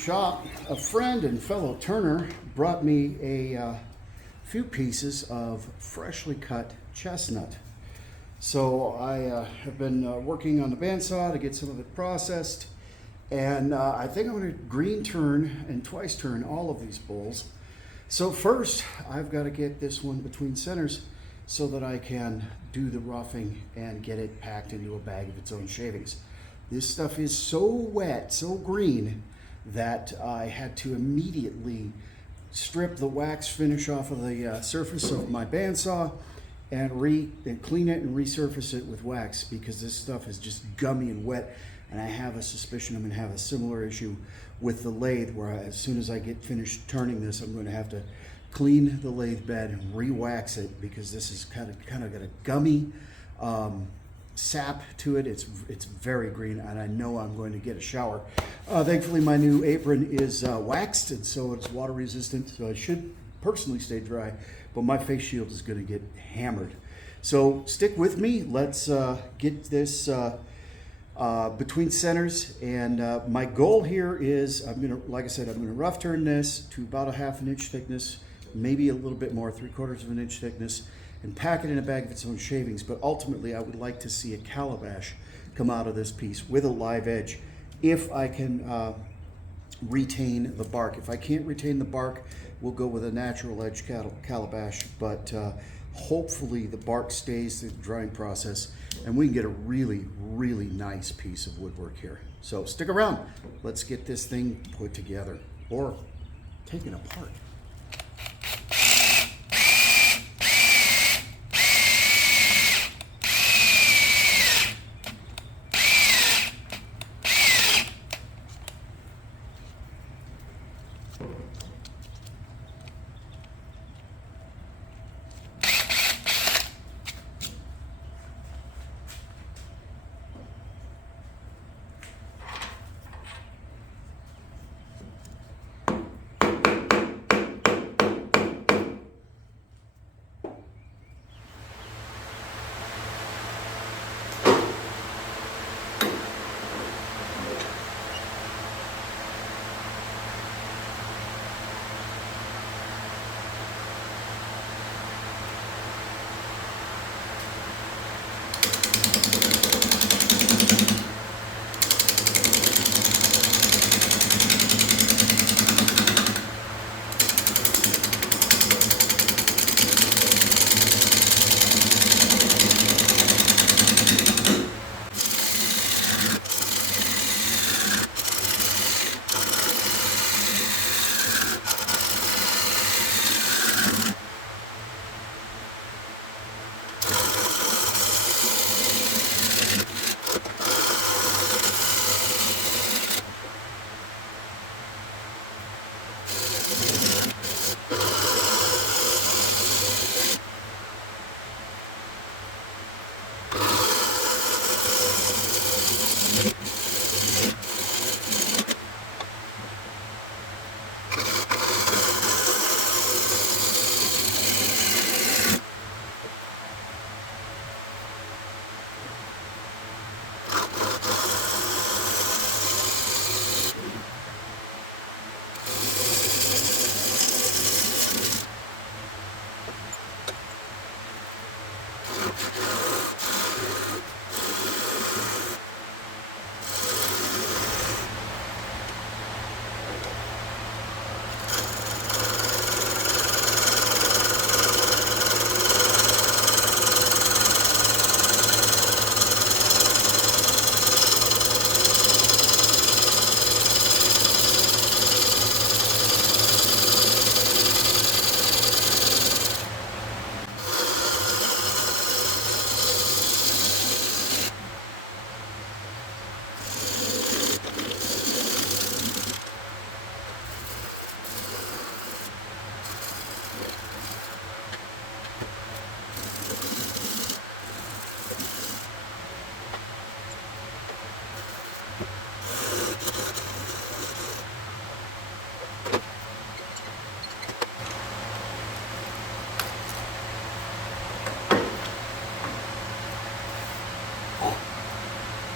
shop, a friend and fellow turner brought me a few pieces of freshly cut chestnut. So I have been working on the bandsaw to get some of it processed, and I think I'm going to green turn and twice turn all of these bowls. So first, I've got to get this one between centers so that I can do the roughing and get it packed into a bag of its own shavings. This stuff is so wet, so green, that I had to immediately strip the wax finish off of the surface of my bandsaw and clean it and resurface it with wax, because this stuff is just gummy and wet, and I have a suspicion I'm going to have a similar issue with the lathe, where as soon as I get finished turning this, I'm going to have to clean the lathe bed and re-wax it, because this is kind of got a gummy sap to it. It's very green, and I know I'm going to get a shower. Thankfully, my new apron is waxed, and so it's water resistant, so it should personally stay dry, but my face shield is going to get hammered. So stick with me. Let's get this between centers, and my goal here is, like I said, I'm gonna rough turn this to about a 1/2 inch thickness, maybe a little bit more, 3/4 of an inch thickness, and pack it in a bag of its own shavings. But ultimately, I would like to see a calabash come out of this piece with a live edge, if I can retain the bark. If I can't retain the bark, we'll go with a natural edge calabash, but hopefully the bark stays through the drying process, and we can get a really, really nice piece of woodwork here. So stick around. Let's get this thing put together, or taken apart.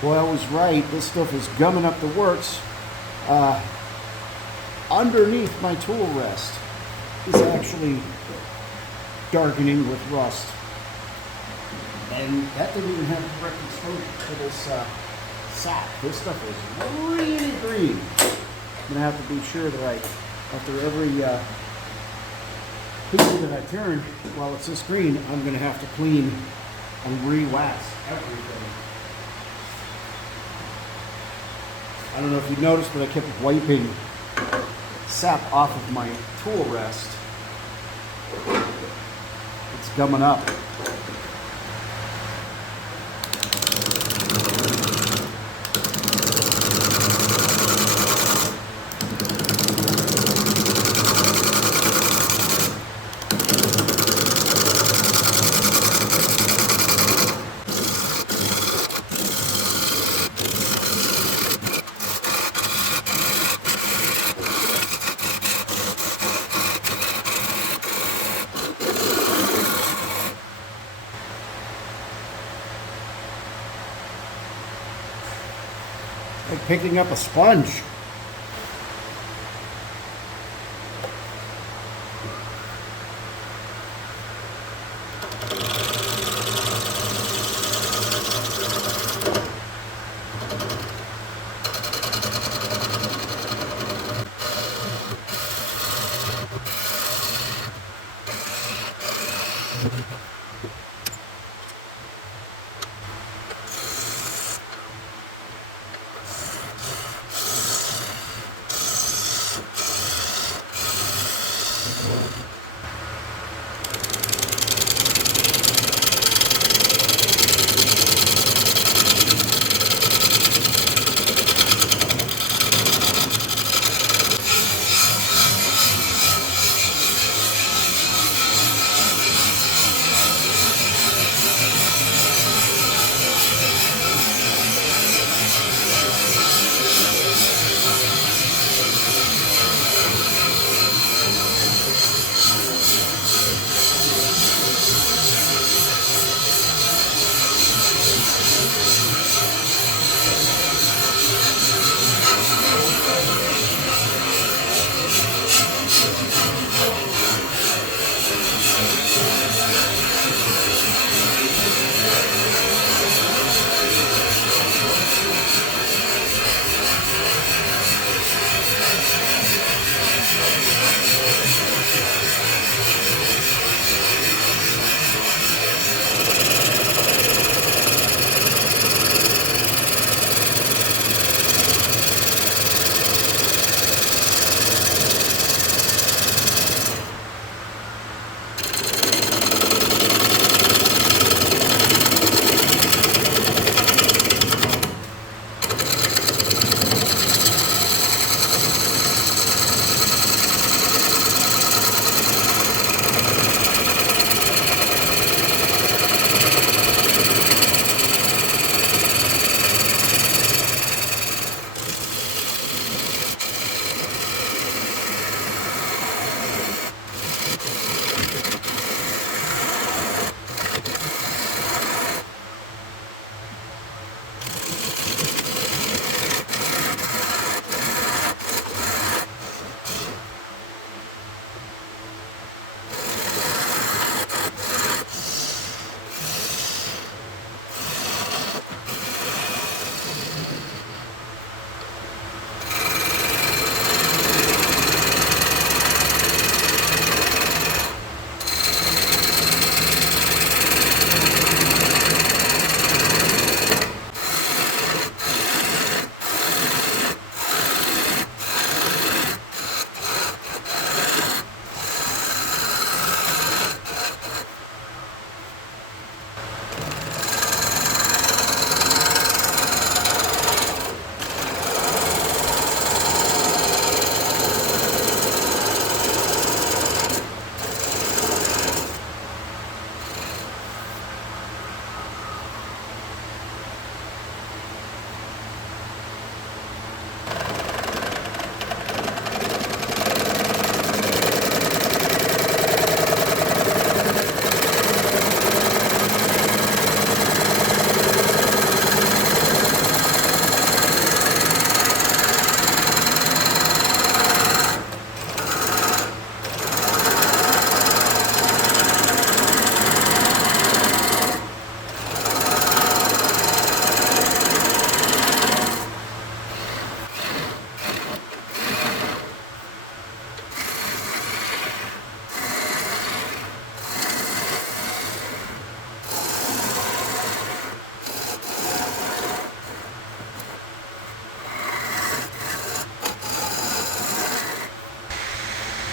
Boy, I was right. This stuff is gumming up the works. underneath my tool rest is actually darkening with rust. And that didn't even have direct exposure to this sap. This stuff is really green. I'm gonna have to be sure that after every piece that I turn, while it's this green, I'm gonna have to clean and re-wax everything. I don't know if you noticed, but I kept wiping sap off of my tool rest. It's gumming up. Like picking up a sponge.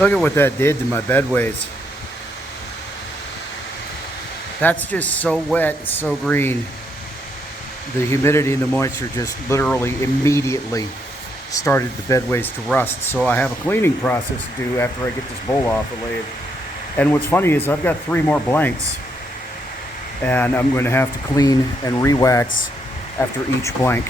Look at what that did to my bedways. That's just so wet, it's so green. The humidity and the moisture just literally immediately started the bedways to rust. So I have a cleaning process to do after I get this bowl off the lathe. And what's funny is I've got 3 more blanks, and I'm going to have to clean and re-wax after each blank.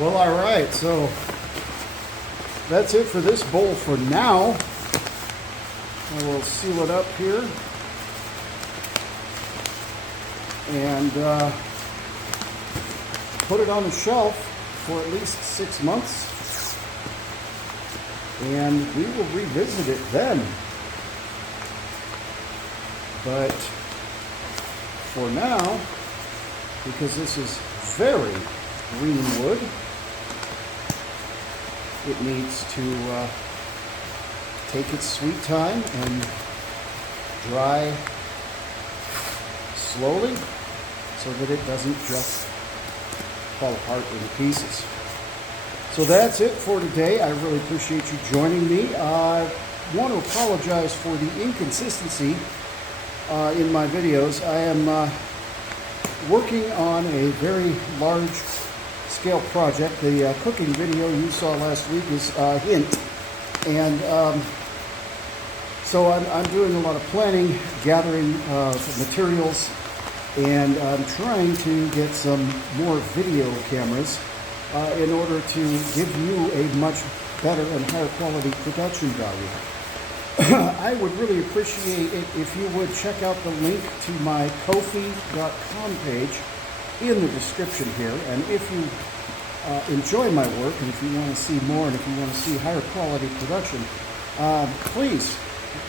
Well, all right, so that's it for this bowl for now. I will seal it up here and put it on the shelf for at least 6 months, and we will revisit it then. But for now, because this is very green wood, it needs to take its sweet time and dry slowly so that it doesn't just fall apart into pieces. So that's it for today. I really appreciate you joining me. I want to apologize for the inconsistency in my videos. I am working on a very large scale project. The cooking video you saw last week is a hint, and so I'm doing a lot of planning, gathering materials, and I'm trying to get some more video cameras in order to give you a much better and higher quality production value. I would really appreciate it if you would check out the link to my Ko-fi.com page in the description here, and if you enjoy my work, and if you want to see more, and if you want to see higher quality production, please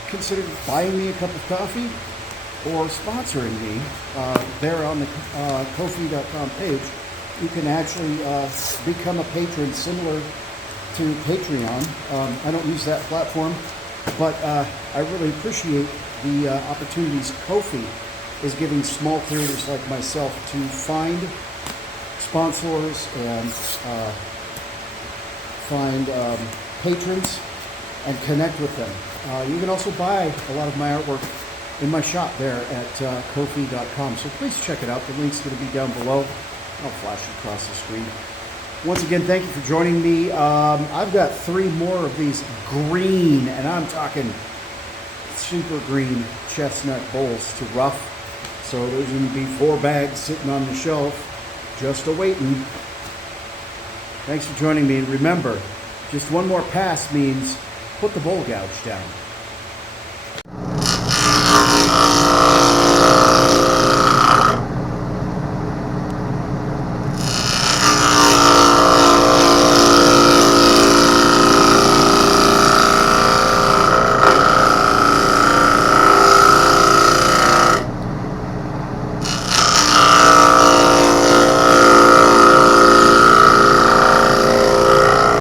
consider buying me a cup of coffee or sponsoring me there on the Ko-fi.com page. You can actually become a patron similar to Patreon. I don't use that platform, but I really appreciate the opportunities Ko-fi is giving small creators like myself to find sponsors and find patrons and connect with them. You can also buy a lot of my artwork in my shop there at Ko-fi.com. So please check it out. The link's going to be down below. I'll flash it across the screen. Once again, thank you for joining me. I've got 3 more of these green, and I'm talking super green chestnut bowls to rough. So there's going to be 4 bags sitting on the shelf just awaiting. Thanks for joining me, and remember, just one more pass means put the bowl gouge down.